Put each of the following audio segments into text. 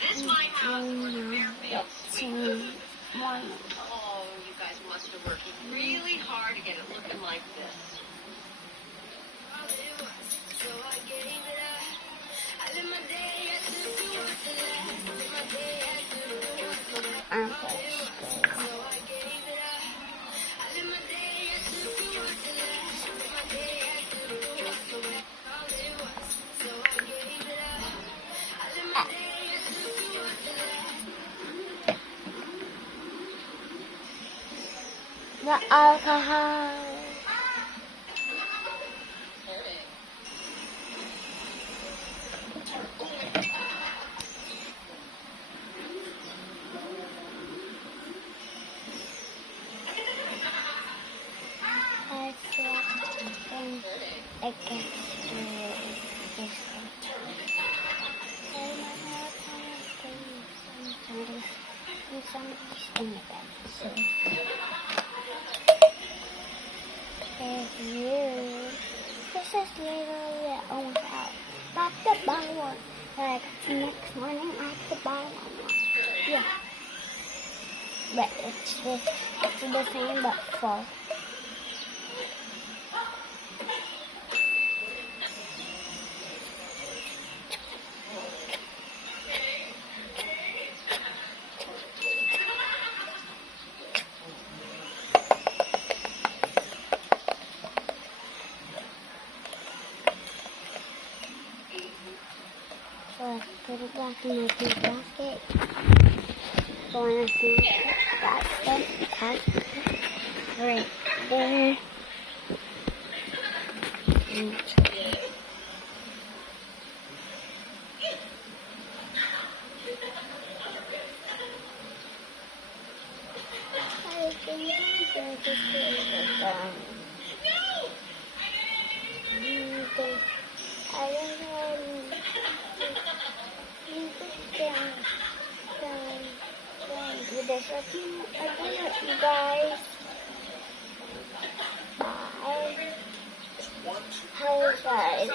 this my house or the Fairfield Suite? Oh, you guys must have worked really hard to get it looking like this. The alcohol. This is literally almost out. But the bottom one, like next morning I have to buy one. Yeah. But it's the same but full. So I put it back in my food basket. So when I see that stuff, that's right there. I think I'm just with this again, you guys. Bye. How is that?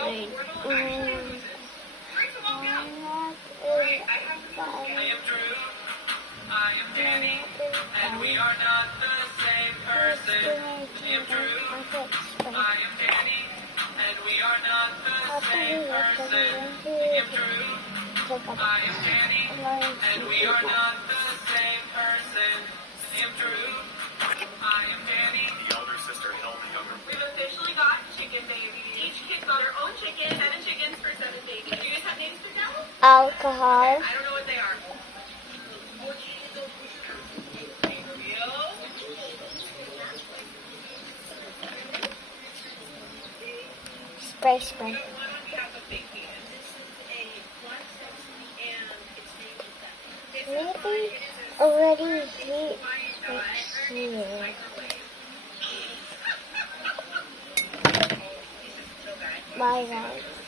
I'm not I am Drew, I am Danny, and we are not the same person. I am Drew, I am Danny, and we are not the same person. I am Drew, I am Danny, and we are not the same person. I am Drew, I am Danny. The elder sister held the younger. We've officially got chicken babies. Each kid got their own chicken. 7 chickens for 7 babies. Do you guys have names for them? alcohol. I don't know what they are. Spray. Maybe already heat here. Bye guys.